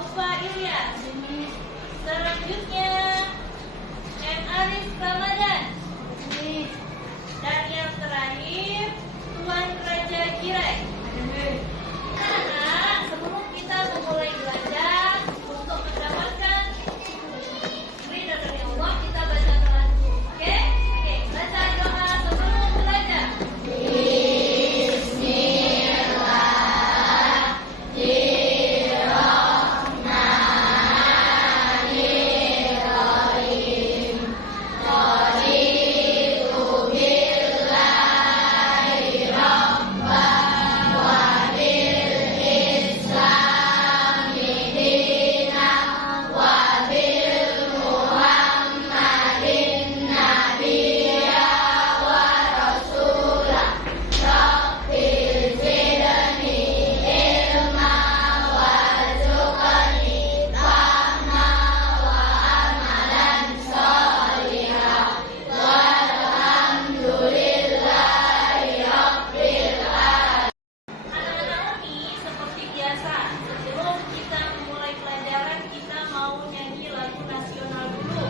Nova Ilyas. Selanjutnya M. Arif Ramadan. Dan yang terakhir Tuan Raja Girai. Anak-anak, sebelum kita memulai belajar untuk mendapatkan ridha dari Allah, kita baca doa dulu. Oke, baca doa sebelum belajar. Sebelum kita memulai pelajaran, kita mau nyanyi lagu nasional dulu.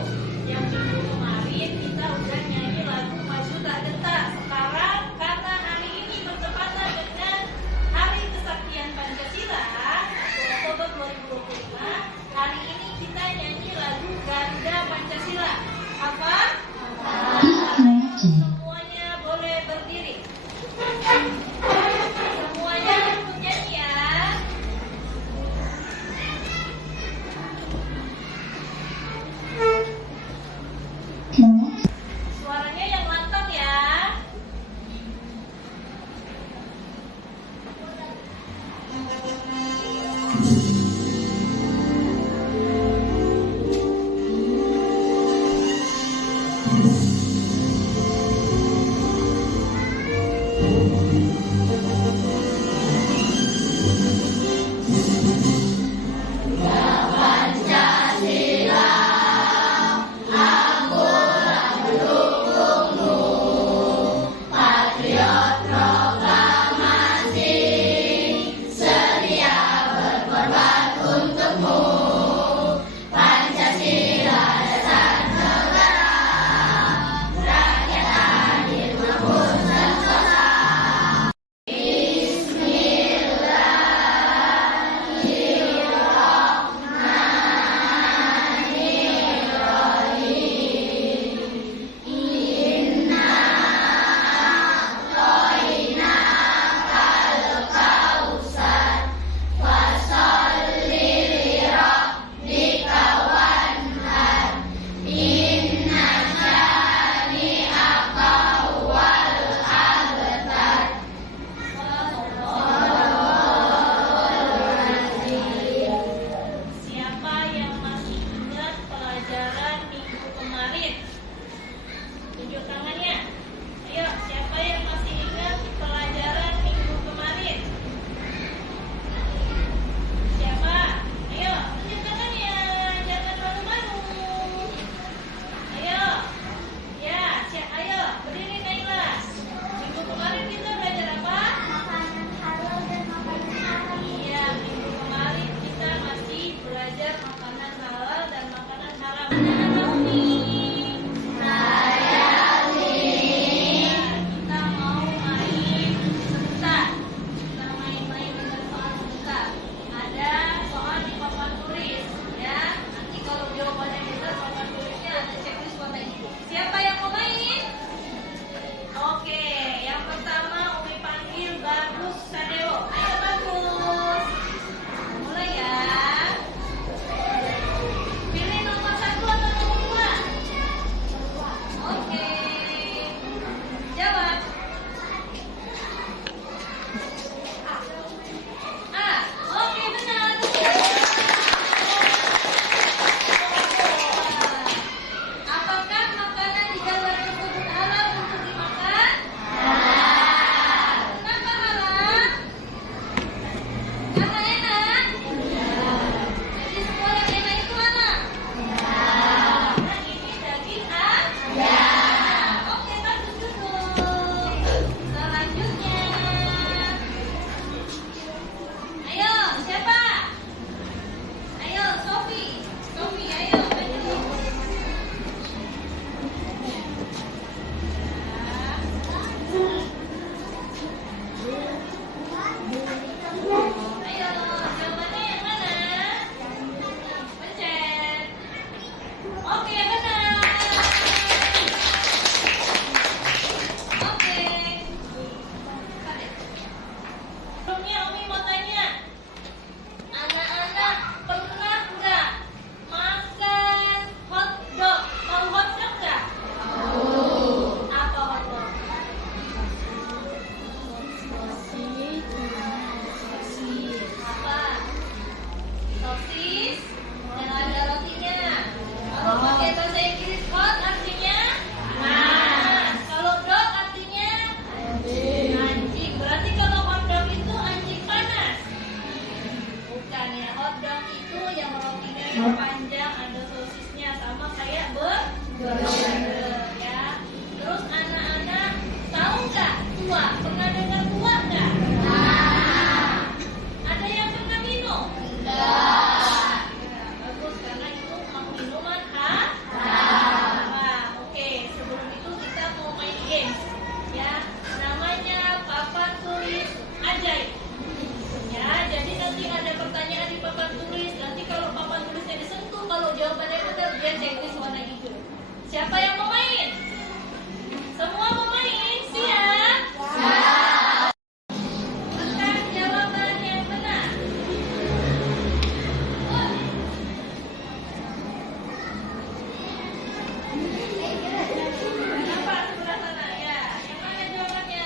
Yang minggu kemarin kita udah nyanyi lagu Maju Tak Gentar. Sekarang karena hari ini bertepatan dengan Hari Kesaktian Pancasila 1 Oktober 2025, hari ini kita nyanyi lagu Garuda Pancasila. Apa? Semuanya boleh berdiri. Semuanya ikut nyanyi ya. Suaranya yang lantang ya. Yang panjang ada sosisnya sama kayak burger ya. Terus anak-anak tahu nggak tua? Pernah dengar tua nggak? Ada yang pernah minum? Ya, bagus karena itu minuman Nah, oke. Sebelum itu kita mau main games ya. Namanya papan tulis ajaib. Ya, jadi nanti ada pertanyaan di papan tulis. Nanti kalau papan tulisnya disentuh, kalau jawabannya benar dia checklist warna hijau. Siapa yang mau main? Semua mau main? Siap? Tekan jawaban yang benar. Kenapa sebelah sana ya? Yang mana jawabannya?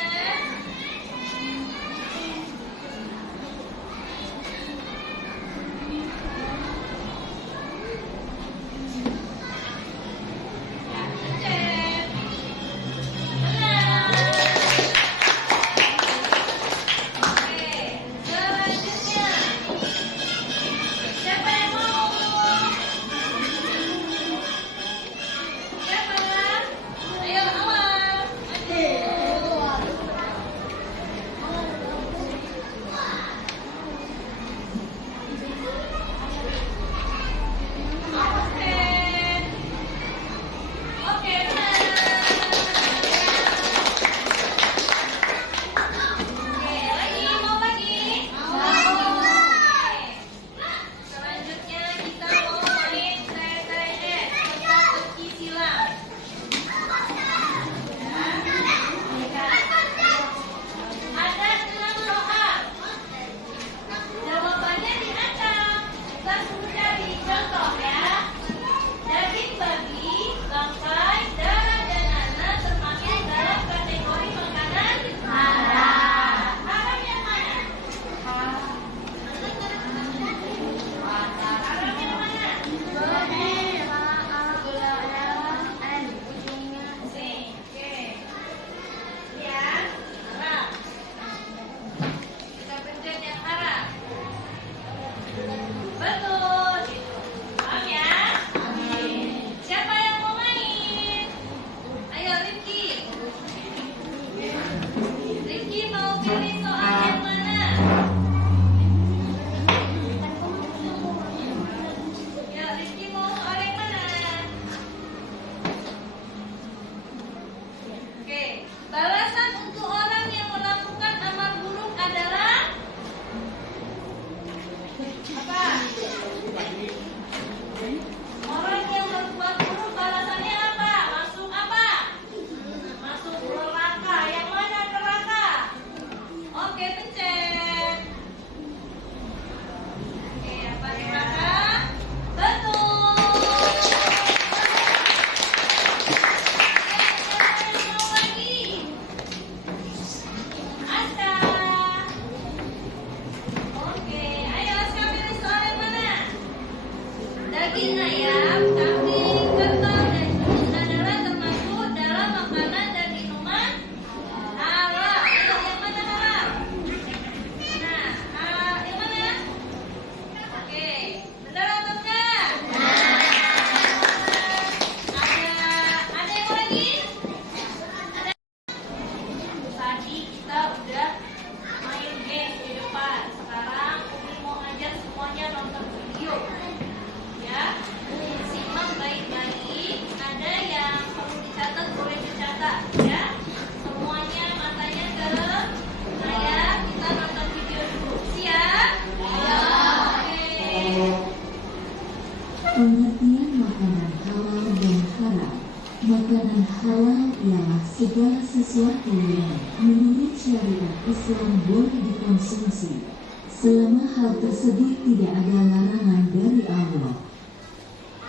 Makanan halal ialah segala sesuatu yang menurut syariat Islam boleh dikonsumsi, selama hal tersebut tidak ada larangan dari Allah.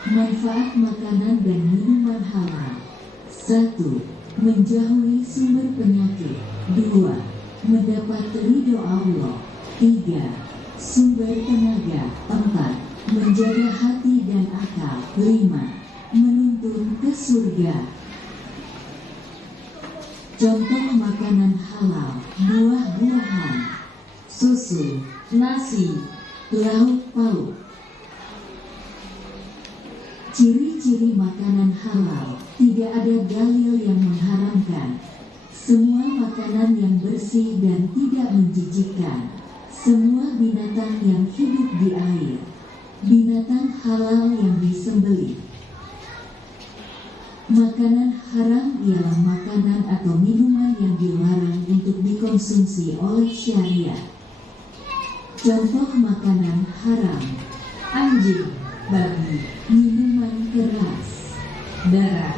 Manfaat makanan dan minuman halal: 1. Menjauhi sumber penyakit. 2. Mendapat ridho Allah. 3. Sumber tenaga. 4. Menjaga hati dan akal. 5. Menuntun ke surga. Contoh makanan halal: buah-buahan, susu, nasi, lauk pauk. Ciri-ciri makanan halal, tidak ada dalil yang mengharamkan. Semua makanan yang bersih dan tidak menjijikkan. Semua binatang yang hidup di air. Binatang halal yang disembelih. Makanan haram ialah makanan atau minuman yang dilarang untuk dikonsumsi oleh syariat. Contoh makanan haram: anjing, babi, minuman keras, darah.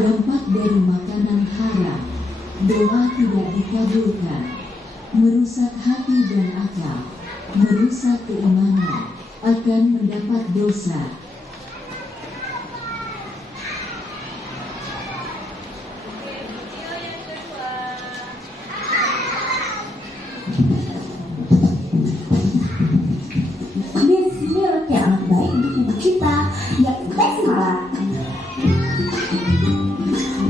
Dampak dari makanan haram: doa tidak dikabulkan, merusak hati dan akal, merusak keimanan, akan mendapat dosa. Video yang kedua. Bismillah yang baik untuk tubuh kita, yaitu basmalah.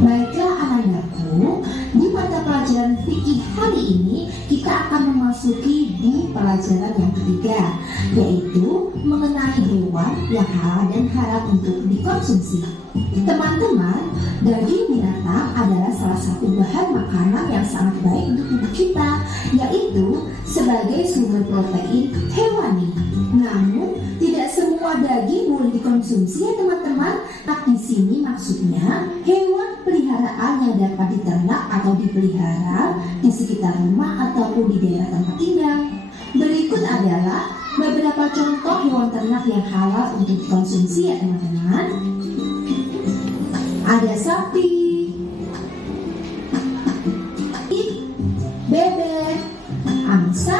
Baiklah anak-anakku, di mata pelajaran fikih hari ini kita akan memasuki di pelajaran yang ketiga, yaitu mengenai hewan yang halal dan haram untuk dikonsumsi. Teman-teman, daging binatang adalah salah satu bahan makanan yang sangat baik untuk tubuh kita, yaitu sebagai sumber protein hewani. Namun, tidak semua daging boleh dikonsumsi ya teman-teman. Nah, di sini maksudnya hewan peliharaan yang dapat diternak atau dipelihara di sekitar rumah ataupun di daerah tempat tinggal. Berikut adalah beberapa contoh hewan ternak yang halal untuk dikonsumsi ya teman-teman. Ada sapi, bebek, angsa,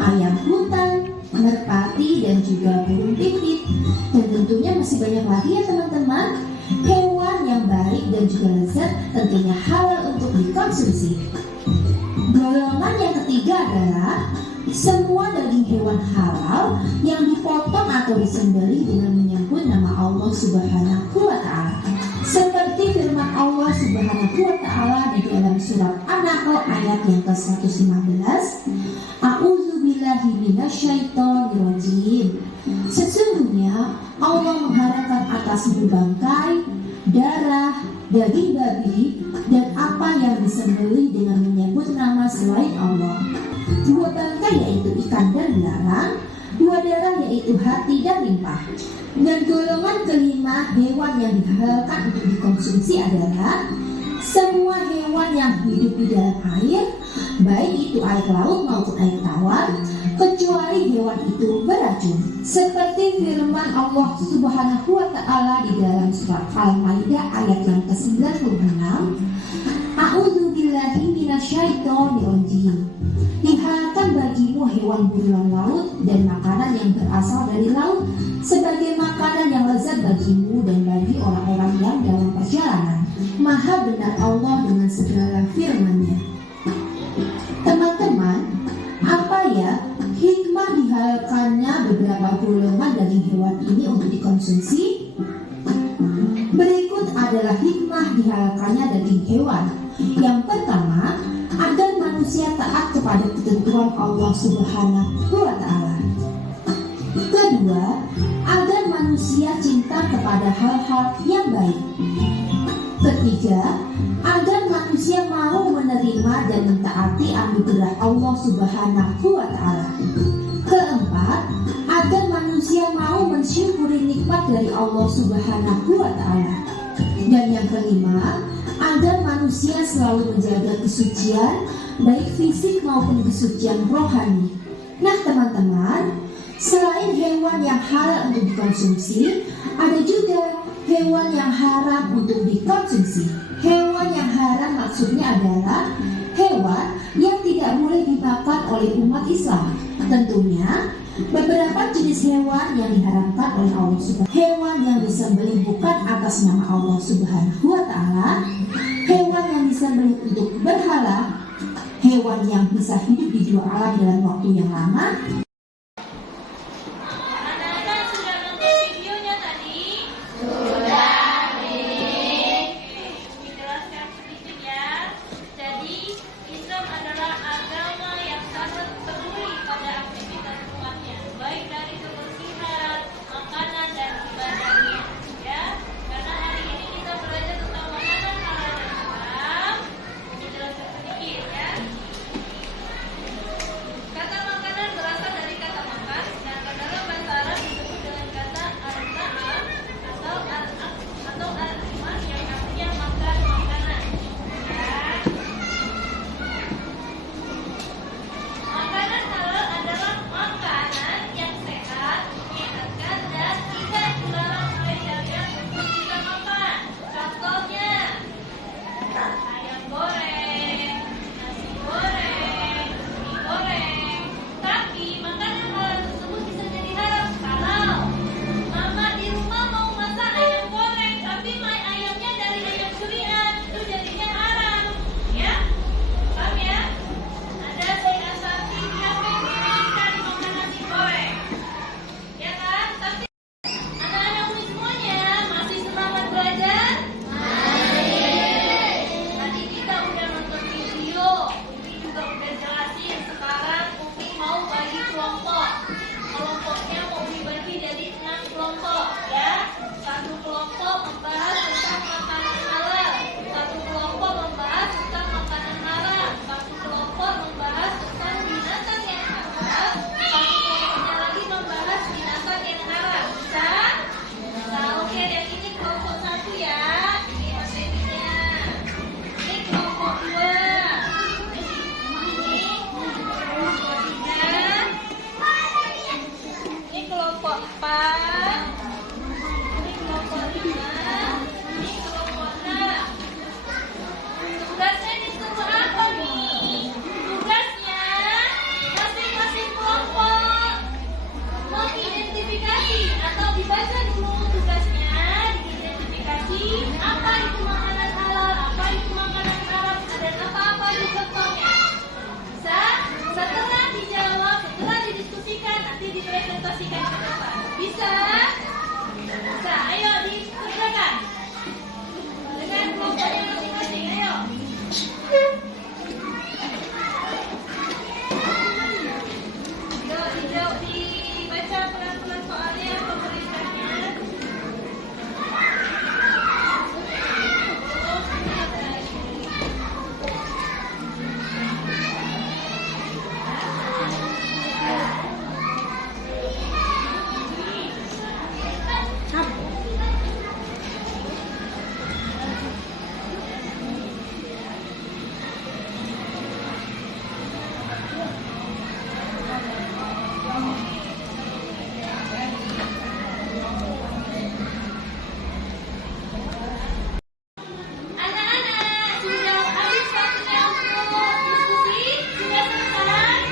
ayam hutan, merpati, dan juga burung pipit. Dan tentunya masih banyak lagi ya teman-teman. Hewan yang baik dan juga lezat tentunya halal untuk dikonsumsi. Golongan yang ketiga adalah semua daging hewan halal yang dipotong atau disembelih dengan menyebut nama Allah Subhanahu wa Ta'ala. Seperti firman Allah Subhanahu wa Ta'ala di dalam surat An-Nahl ayat yang ke-115, A'udzubillahi minasyaitonirrajim. Sesungguhnya Allah mengharamkan atasmu bangkai, darah, daging babi, dan apa yang disembelih dengan menyebut nama selain Allah. 2 bangkai yaitu ikan dan belarang, 2 darah yaitu hati dan limpah. Dan golongan kelima hewan yang dihalalkan untuk dikonsumsi adalah semua hewan yang hidup di dalam air, baik itu air laut maupun air tawar, kecuali hewan itu beracun. Seperti firman Allah Subhanahu wa Ta'ala di dalam surat Al-Maidah ayat yang ke-96, A'udzubillahi minasyaitonirrajim. Dihalalkan bagimu hewan buruan laut dan makanan yang berasal dari laut sebagai makanan yang lezat bagimu dan bagi orang-orang yang dalam perjalanan. Maha benar Allah dengan segala firman-Nya. Teman-teman, apa ya hikmah dihalalkannya beberapa golongan daging hewan ini untuk dikonsumsi? Berikut adalah hikmah dihalalkannya daging hewan. Yang pertama, agar manusia taat kepada ketentuan Allah Subhanahu wa Ta'ala. Kedua, agar manusia cinta kepada hal-hal yang baik. Ketiga, agar manusia mau menerima dan mentaati anugerah Allah Subhanahu wa Ta'ala. Keempat, agar manusia mau mensyukuri nikmat dari Allah Subhanahu wa Ta'ala. Dan yang kelima, agar manusia selalu menjaga kesucian baik fisik maupun kesucian rohani. Nah teman-teman, selain hewan yang halal untuk dikonsumsi, ada juga hewan yang haram untuk dikonsumsi. Hewan yang haram maksudnya adalah hewan yang tidak boleh dimakan oleh umat Islam. Tentunya beberapa jenis hewan yang diharamkan oleh Allah Subhanahu. Hewan yang disembelih bukan atas nama Allah Subhanahu wa Ta'ala, hewan yang disembelih untuk berhala, hewan yang bisa hidup di 2 alam dalam waktu yang lama. Anak-anak sudah nonton videonya tadi? Sudah, dijelaskan sedikit ya. Jadi, Islam adalah agama yang sangat peduli pada aktivitas umatnya, baik dari kebersihan, makanan kelompok 4, ini kelompok 5, ini kelompok 6. Tugasnya disuruh apa nih? Tugasnya masing-masing kelompok mengidentifikasi atau dibaca dulu tugasnya, diidentifikasi apa itu makanan halal, apa itu makanan haram, dan apa-apa itu contohnya. Bisa? Setelah dijawab, setelah didiskusikan, nanti dipresentasikan ke depan. Bisa? Bisa. Ayo dikerjakan dengan kelompoknya masing-masing. Ayo. Yuk, dijawab, dibaca pelan-pelan soalnya, pemerintahnya. Anak-anak, sudah habis waktunya untuk diskusi? Sudah selesai?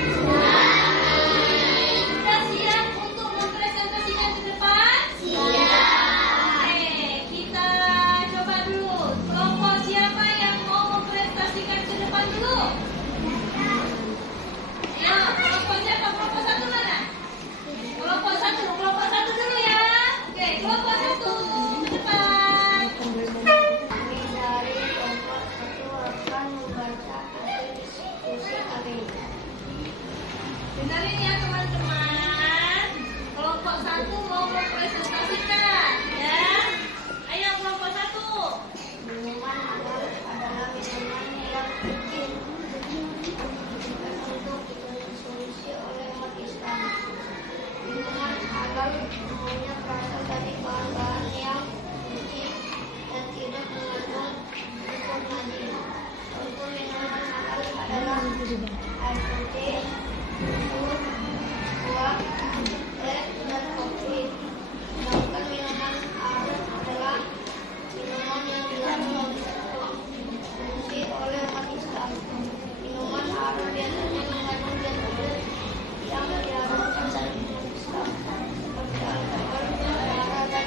Sudah siap untuk mempresentasikan ke depan? Siap. Oke, kita coba dulu. Kelompok siapa yang mau mempresentasikan ke depan dulu? Ayo, kelompok siapa? Kelompok 1 mana? Kelompok 1 dulu ya. Oke, kelompok 1 ke depan. Kami dari kelompok 1 akan membaca hasil diskusi hari ini. Dengarin ya teman-teman. Kelompok 1 mau mempresentasikan ya. Ayo kelompok 1. Minuman halal adalah minuman yang suci untuk dikonsumsi oleh umat Islam. Minuman halal semuanya berasal dari bahan-bahan yang suci dan tidak mengandung unsur najis. Contoh minuman halal adalah air putih, susu, buah, teh, dan kopi. Sedangkan minuman haram adalah minuman yang dilarang untuk dikonsumsi oleh umat Islam. Minuman haram biasanya mengandung zat-zat yang diharamkan dari umat Islam, seperti alkohol, darah,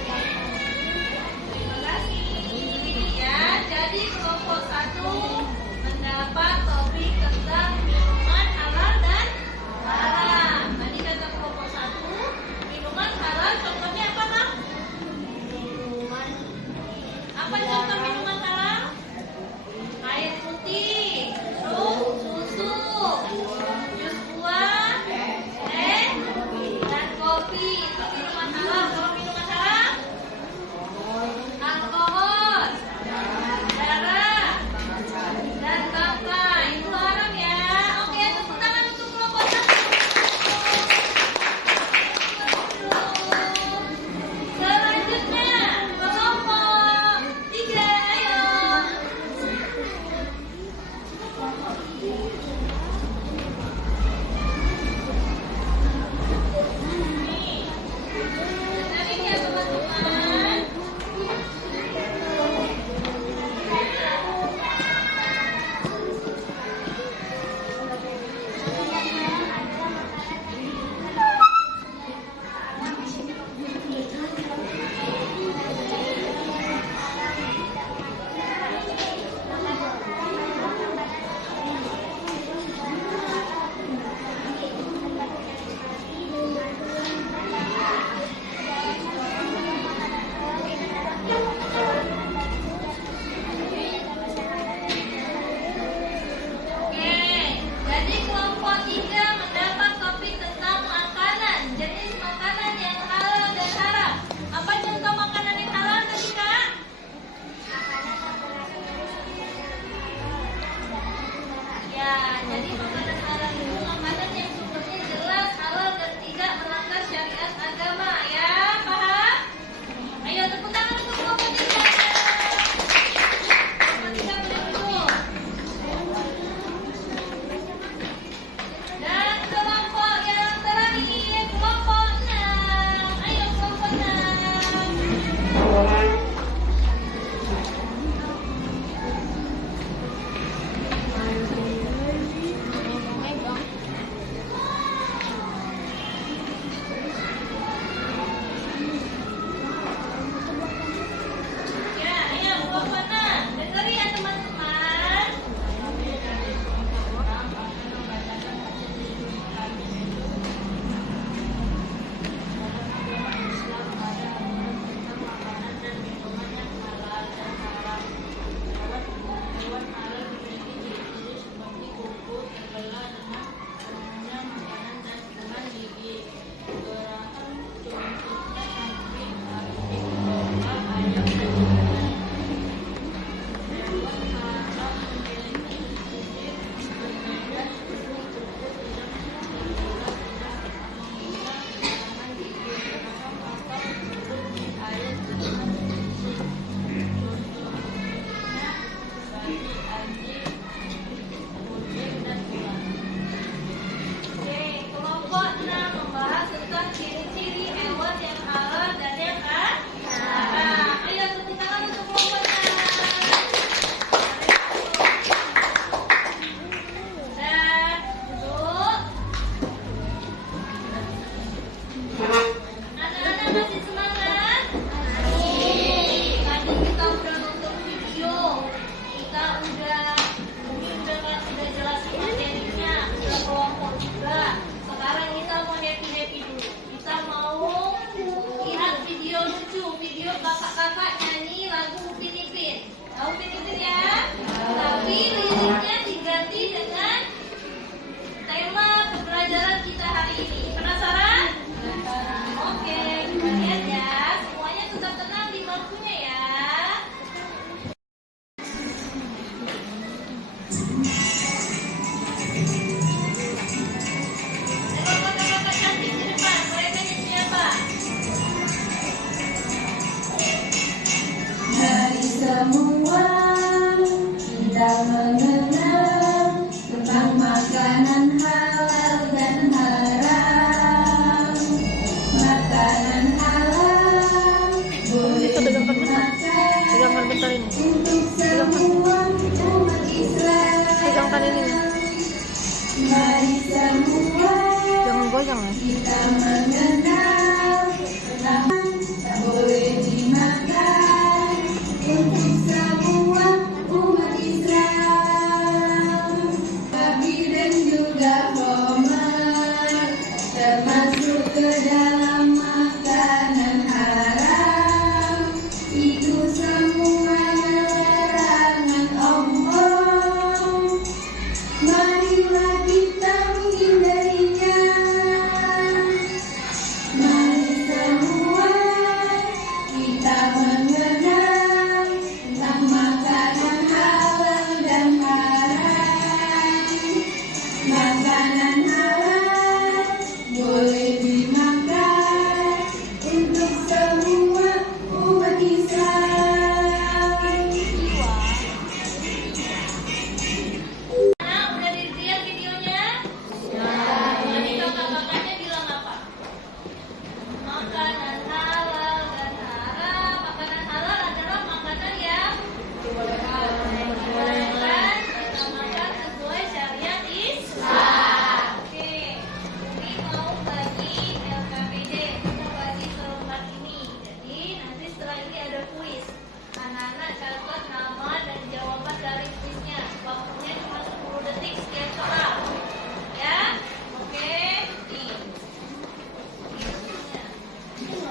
Oke,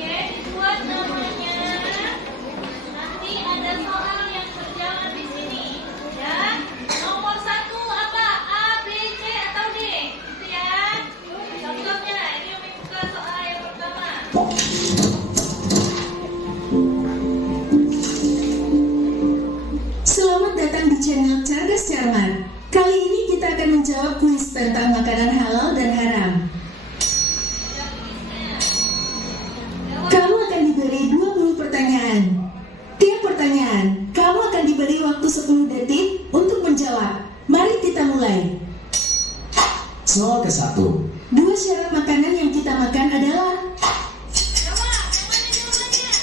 dibuat namanya. Nanti ada soal yang berjalan di sini. Ya, nomor 1 apa? A, B, C atau D? Gitu ya. Contohnya, ini Umi buka soal yang pertama. Selamat datang di channel Cerdas Cermat. Kali ini kita akan menjawab kuis tentang makanan halal dan haram. Ada kuisnya. Jawab. Kamu akan diberi 20 pertanyaan. Tiap pertanyaan, kamu akan diberi waktu 10 detik untuk menjawab. Mari kita mulai. Soal ke-1. 2 syarat makanan yang kita makan adalah Jawab, yang mana jawabannya?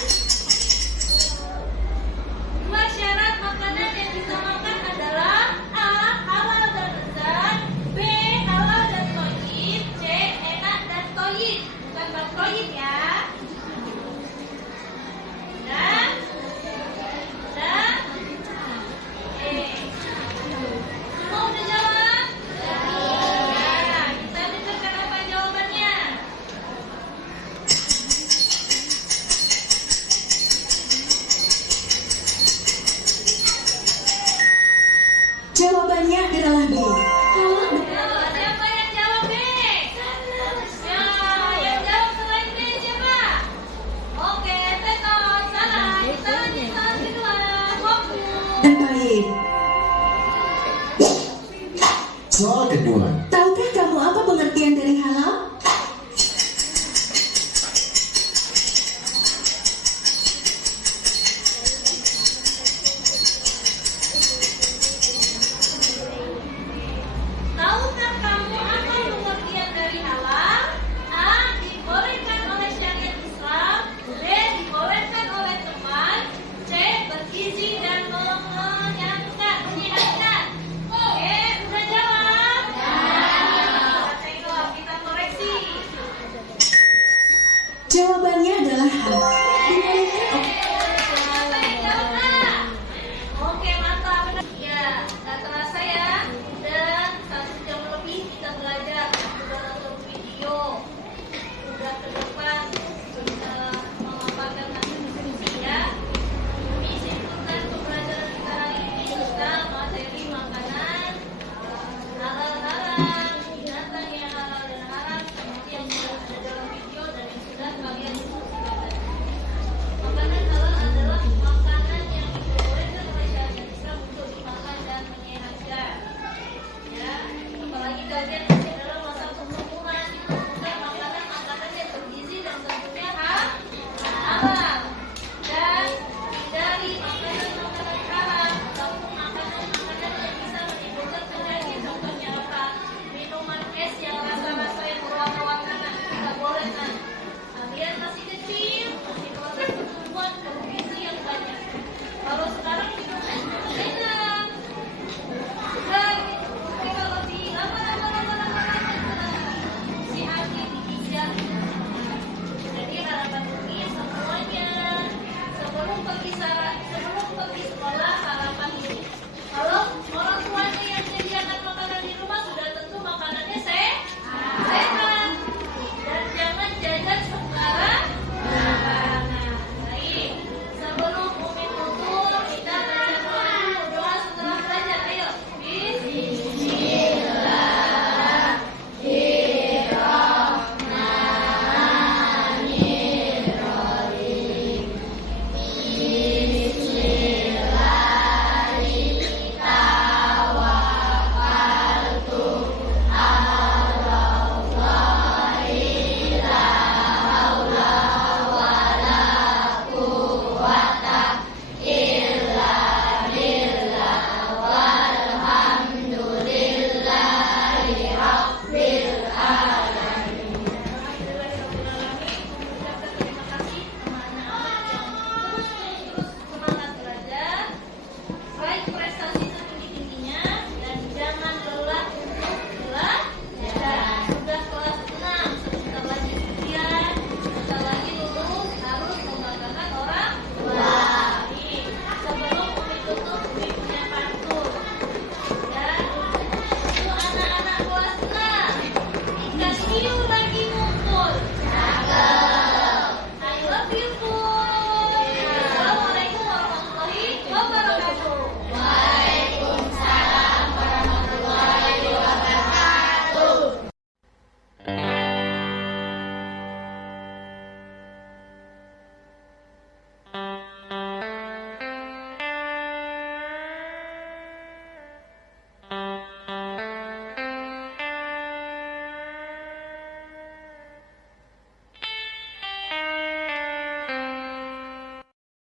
2 syarat makanan yang kita makan adalah A. Halal dan lezat, B. Halal dan thayyib, C. Enak dan thayyib. Bukan bab thayyib ya. Dan semua udah jawab? Ya, kita dengarkan apa jawabannya.